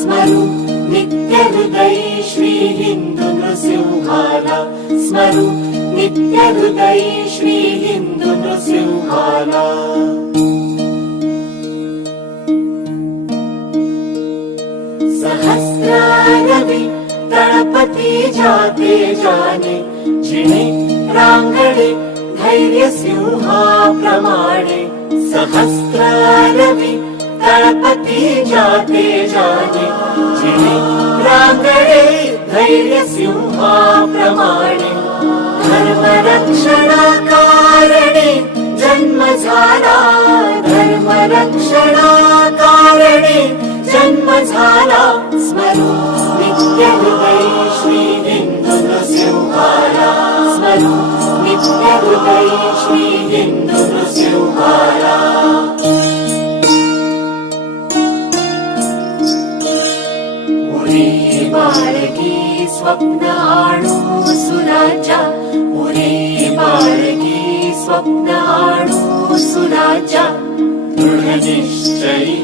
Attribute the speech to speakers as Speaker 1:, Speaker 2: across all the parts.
Speaker 1: स्मरू। नित्य हृदयी श्री हिंदू नृसिंहाला स्मरू। श्री नृसिंहाला सहस्रारवि तळपती जाते जाने। जिणे रांगडे धैर्य सिंहाप्रमाणे सहस्रारवि तळपती जाते जाने। जिणे रांगडे धैर्य सिंहाप्रमाणे धर्मरक्षणा कारणे जन्म झाला धर्मरक्षणा कारणे जन्म झाला स्मरू नित्य हृदयी श्री हिंदू नृसिंहाला स्मरू नित्य हृदयी निश्चयी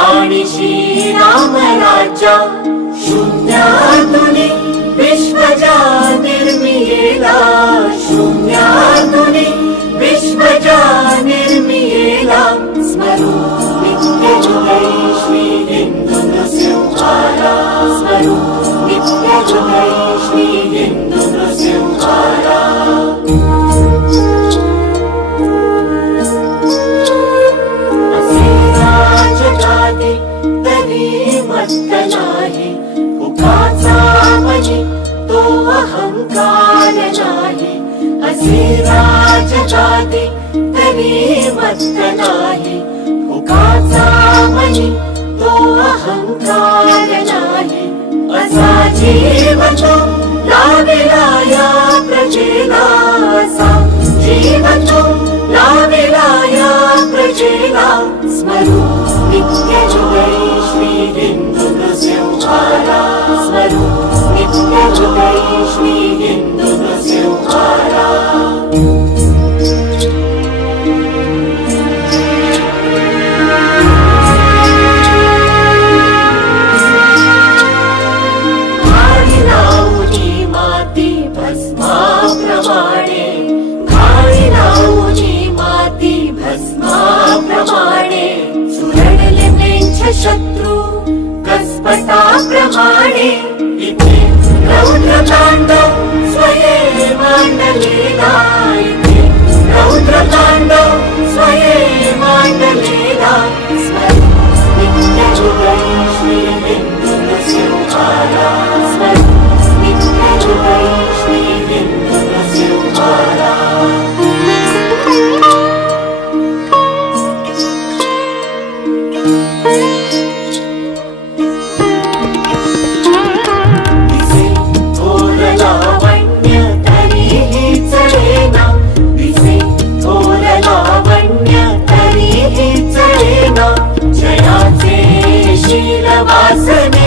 Speaker 1: आणि श्रीराम राजा शून्यातुनी विश्वजा निर्मियेला शून्यातुनी विश्वजा निर्मियेला स्मरू नित्य हृदयी तरी मत्त नाही मुखाचा मनी तो अहंकार नाही। असा जीव तो लाविला या प्रजेला असा जीव तो लाविला या प्रजेला स्मरू नित्य हृदयी श्री Sevasini.